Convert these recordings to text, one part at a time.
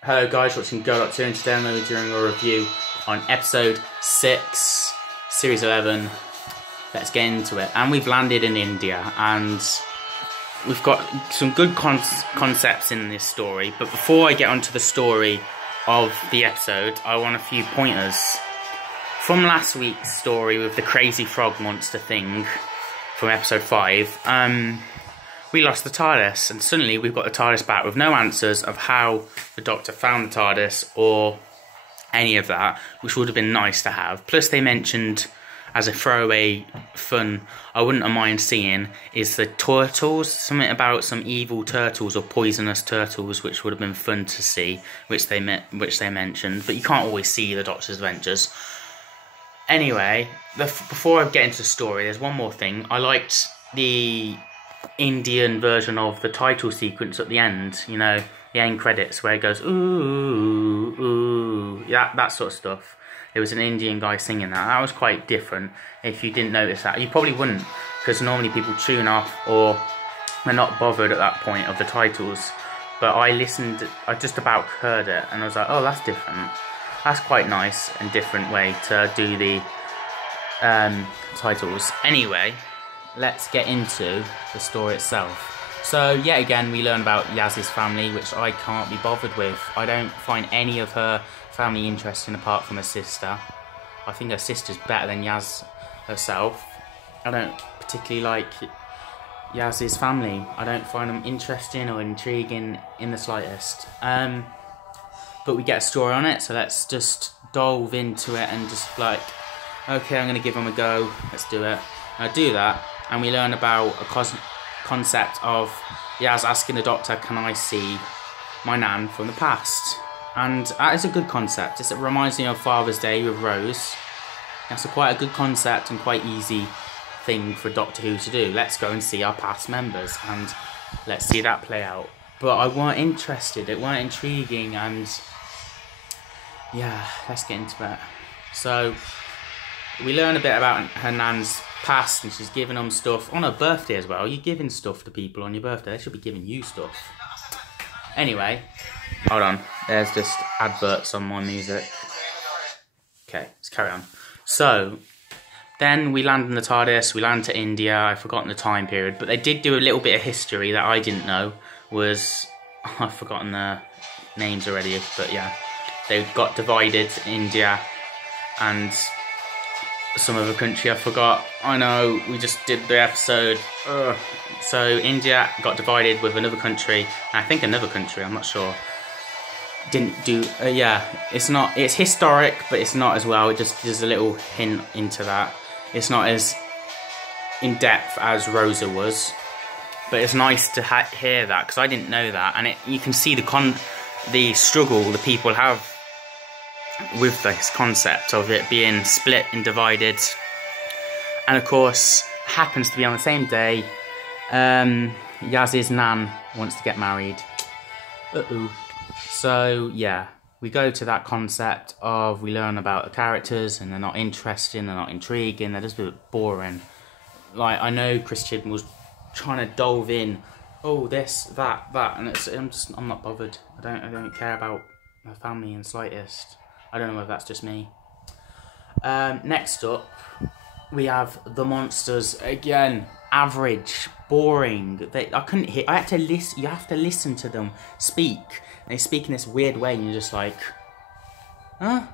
Hello guys, watching Go.2 and today I'm going to be doing a review on episode 6, series 11. Let's get into it. And we've landed in India and we've got some good concepts in this story. But before I get onto the story of the episode, I want a few pointers. From last week's story with the crazy frog monster thing from episode 5, we lost the TARDIS, and suddenly we've got the TARDIS back with no answers of how the Doctor found the TARDIS or any of that, which would have been nice to have. Plus they mentioned, as a throwaway fun, I wouldn't have mind seeing, is the turtles, something about some evil turtles or poisonous turtles, which would have been fun to see, which they mentioned, but you can't always see the Doctor's adventures. Anyway, before I get into the story, there's one more thing. I liked the Indian version of the title sequence at the end, you know, the end credits where it goes ooh, ooh, yeah, that sort of stuff. There was an Indian guy singing that. That was quite different. If you didn't notice that, you probably wouldn't, because normally people tune off or they're not bothered at that point of the titles. But I listened, I just about heard it and I was like, oh, that's different. That's quite nice and different way to do the titles. Anyway, let's get into the story itself. So, yet again, we learn about Yaz's family, which I can't be bothered with. I don't find any of her family interesting apart from her sister. I think her sister's better than Yaz herself. I don't particularly like Yaz's family. I don't find them interesting or intriguing in the slightest. But we get a story on it, so let's just delve into it and just like, okay, I'm going to give them a go. Let's do it. I do that. And we learn about a concept of Yaz asking the Doctor, can I see my Nan from the past? And that is a good concept. It reminds me of Father's Day with Rose. That's quite a good concept and quite easy thing for Doctor Who to do. Let's go and see our past members and let's see that play out. But I weren't interested, it weren't intriguing, and yeah, let's get into it. So, we learn a bit about her Nan's past, and she's giving them stuff on her birthday as well. You're giving stuff to people on your birthday, they should be giving you stuff. Anyway, hold on, there's just adverts on my music. Okay, let's carry on. So, then we land in the TARDIS, we land to India. I've forgotten the time period, but they did do a little bit of history that I didn't know was, I've forgotten the names already, but yeah. They got divided, India and some other country I forgot. I know, we just did the episode. Ugh. So India got divided with another country, and I think another country, I'm not sure. Didn't do, yeah, it's historic, but it's not as well. It just gives a little hint into that. It's not as in depth as Rosa was, but it's nice to hear that, because I didn't know that, and you can see the struggle the people have with this concept of it being split and divided. And of course, happens to be on the same day, Yaz's Nan wants to get married. So yeah, we go to that concept of, we learn about the characters and they're not interesting, they're not intriguing, they're just a bit boring. Like, I know Chris Chibnall was trying to delve in, oh, this, that, and I'm not bothered. I don't care about my family in the slightest. I don't know if that's just me. Next up, we have the monsters again. Average, boring. I couldn't hear. I had to listen. You have to listen to them speak. And they speak in this weird way, and you're just like, huh?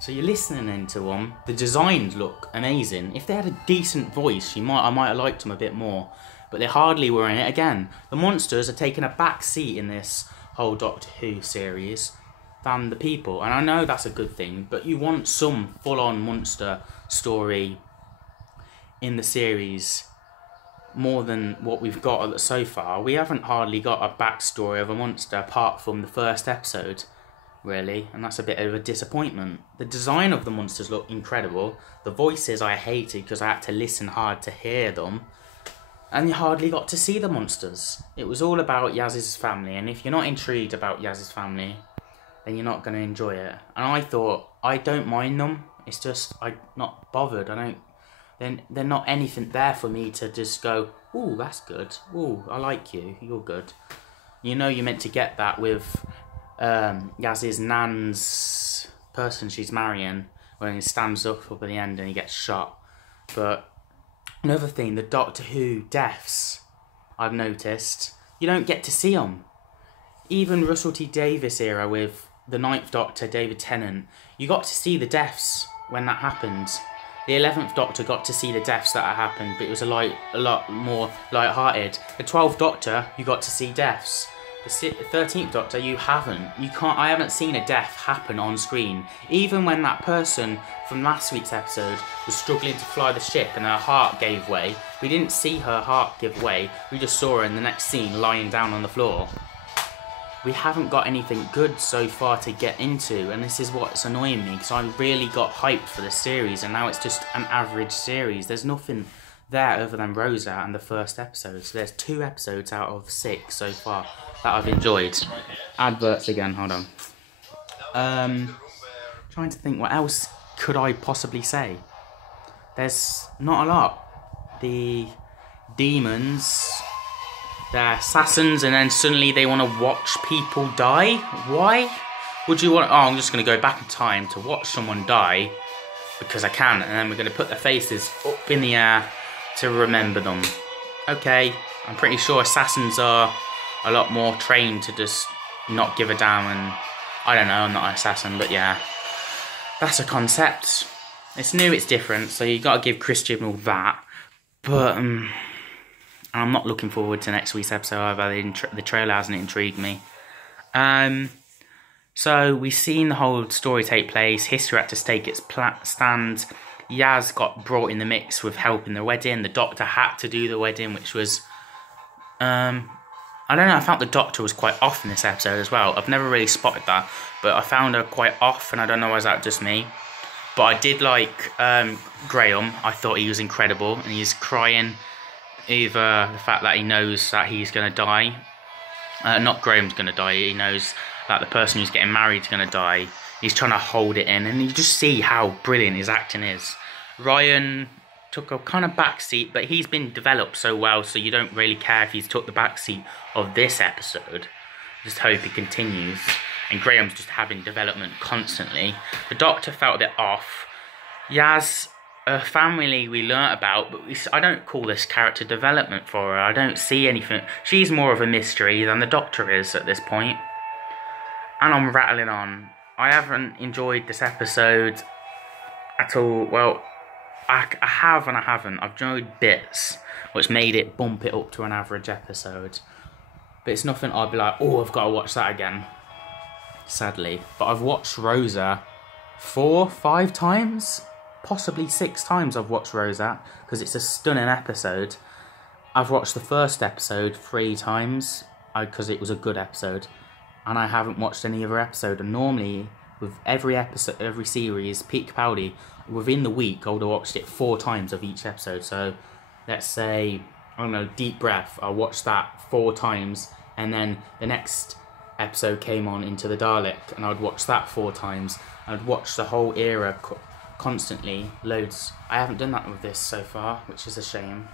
So you're listening to them. The designs look amazing. If they had a decent voice, I might have liked them a bit more. But they hardly were in it. Again, the monsters are taking a back seat in this whole Doctor Who series than the people, and I know that's a good thing, but you want some full-on monster story in the series more than what we've got so far. We haven't hardly got a backstory of a monster apart from the first episode, really, and that's a bit of a disappointment. The design of the monsters look incredible. The voices I hated because I had to listen hard to hear them, and you hardly got to see the monsters. It was all about Yaz's family, and if you're not intrigued about Yaz's family, then you're not going to enjoy it. And I thought, I don't mind them. It's just, I'm not bothered. They're not anything there for me to just go, ooh, that's good. Ooh, I like you. You're good. You know you're meant to get that with Yaz's nan's person she's marrying, when he stands up at the end and he gets shot. But another thing, the Doctor Who deaths, I've noticed, you don't get to see them. Even Russell T Davies era with the 9th Doctor, David Tennant, you got to see the deaths when that happened. The 11th Doctor got to see the deaths that happened, but it was a lot more light-hearted. The 12th Doctor, you got to see deaths. The 13th Doctor, you haven't. I haven't seen a death happen on screen. Even when that person from last week's episode was struggling to fly the ship and her heart gave way, we didn't see her heart give way. We just saw her in the next scene lying down on the floor. We haven't got anything good so far to get into, and this is what's annoying me, because I really got hyped for this series, and now it's just an average series. There's nothing there other than Rosa and the first episode. So there's 2 episodes out of 6 so far that I've enjoyed. Adverts again, hold on. Trying to think, what else could I possibly say? There's not a lot. The demons, they're assassins, and then suddenly they want to watch people die? Why would you want... Oh, I'm just going to go back in time to watch someone die because I can, and then we're going to put their faces up in the air to remember them. Okay, I'm pretty sure assassins are a lot more trained to just not give a damn, and I don't know, I'm not an assassin, but yeah, that's a concept. It's new, it's different, so you got to give Chris Chibnall that, but I'm not looking forward to next week's episode either. The trailer hasn't intrigued me. So we've seen the whole story take place. History had to take its stand. Yaz got brought in the mix with helping the wedding. The Doctor had to do the wedding, which was... I don't know, I felt the Doctor was quite off in this episode as well. I've never really spotted that, but I found her quite off, and I don't know, was that just me? But I did like Graham. I thought he was incredible, and he's crying over the fact that he knows that he's going to die. Not Graham's going to die, he knows that the person who's getting married is going to die. He's trying to hold it in, and you just see how brilliant his acting is. Ryan took a kind of backseat, but he's been developed so well, so you don't really care if he's took the backseat of this episode. Just hope he continues. And Graham's just having development constantly. The Doctor felt a bit off. Yaz, a family we learnt about, but I don't call this character development for her. I don't see anything. She's more of a mystery than the Doctor is at this point. And I'm rattling on. I haven't enjoyed this episode at all. Well, I have and I haven't. I've enjoyed bits, which made it bump it up to an average episode. But it's nothing I'd be like, oh, I've got to watch that again. Sadly. But I've watched Rosa 4, 5 times. Possibly 6 times I've watched Rosa, because it's a stunning episode. I've watched the first episode 3 times, because it was a good episode. And I haven't watched any other episode. And normally, with every episode, every series, Peter Capaldi, within the week, I would have watched it 4 times of each episode. So, let's say, I don't know, Deep Breath, I watched that 4 times. And then the next episode came on, Into the Dalek, and I'd watch that 4 times. I'd watch the whole era constantly, loads. I haven't done that with this so far, which is a shame.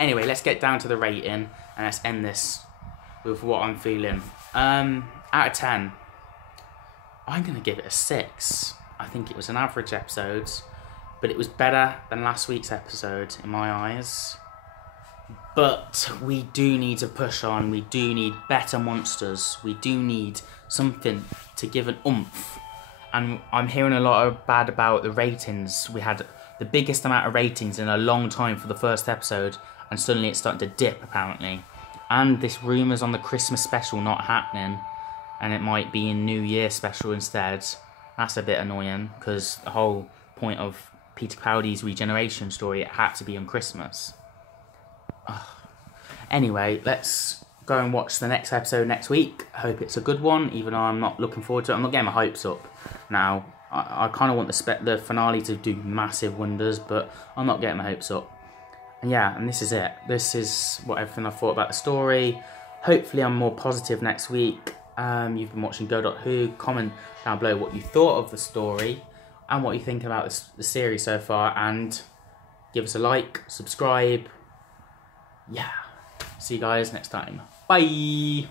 Anyway, let's get down to the rating, and let's end this with what I'm feeling. Out of 10, I'm going to give it a 6. I think it was an average episode, but it was better than last week's episode in my eyes. But we do need to push on. We do need better monsters. We do need something to give an oomph. And I'm hearing a lot of bad about the ratings. We had the biggest amount of ratings in a long time for the first episode, and suddenly it's starting to dip, apparently. And this rumours on the Christmas special not happening, and it might be in New Year special instead. That's a bit annoying, because the whole point of Peter Capaldi's regeneration story, it had to be on Christmas. Ugh. Anyway, let's go and watch the next episode next week. I hope it's a good one, even though I'm not looking forward to it. I'm not getting my hopes up now. I kind of want the finale to do massive wonders, but I'm not getting my hopes up. And yeah, and this is it. This is what everything I thought about the story. Hopefully I'm more positive next week. You've been watching Go.Who. Comment down below what you thought of the story and what you think about the series so far. And give us a like, subscribe. Yeah. See you guys next time. Bye.